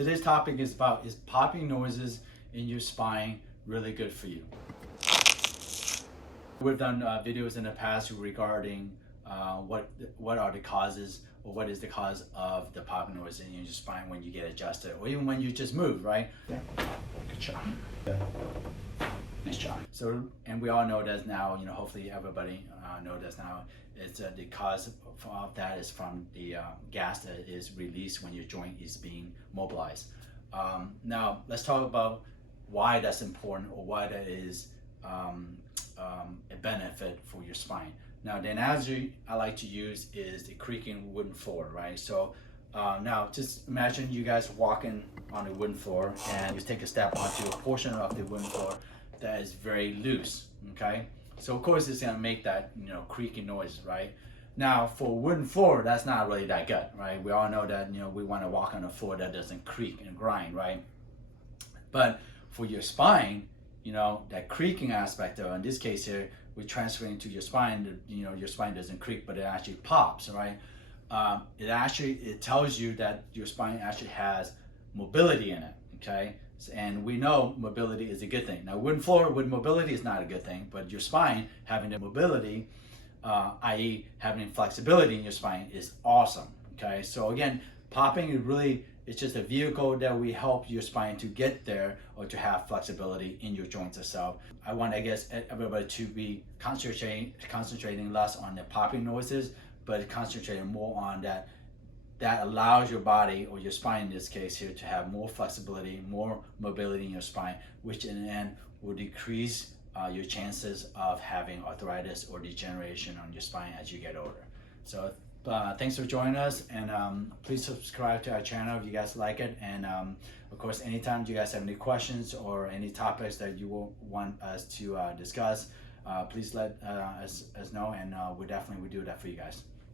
Today's topic is about, is popping noises in your spine really good for you? We've done videos in the past regarding what are the causes, or what is the cause of the popping noise in your spine when you get adjusted, or even when you just move, right? Yeah. Good job. Yeah. Nice job. So, and we all know that now, hopefully everybody know that now, it's the cause of that is from the gas that is released when your joint is being mobilized. Now, let's talk about why that's important, or why that is a benefit for your spine. Now, the analogy I like to use is the creaking wooden floor, right? So now just imagine you guys walking on a wooden floor, and you take a step onto a portion of the wooden floor that is very loose, okay? So of course it's gonna make that, creaking noise, right? Now for wooden floor, that's not really that good, right? We all know that, we wanna walk on a floor that doesn't creak and grind, right? But for your spine, that creaking aspect, though, in this case here, we're transferring to your spine, your spine doesn't creak, but it actually pops, right? It tells you that your spine actually has mobility in it, okay? And we know mobility is a good thing. Now, wooden floor with mobility is not a good thing, but your spine having the mobility, i.e. having flexibility in your spine, is awesome, okay? So again, popping is really, it's just a vehicle that we help your spine to get there, or to have flexibility in your joints itself. I want, everybody to be concentrating less on the popping noises, but concentrating more on that allows your body, or your spine in this case here, to have more flexibility, more mobility in your spine, which in the end will decrease your chances of having arthritis or degeneration on your spine as you get older. So thanks for joining us, and please subscribe to our channel if you guys like it. And of course, anytime you guys have any questions or any topics that you will want us to discuss, please let us know, and we definitely will do that for you guys.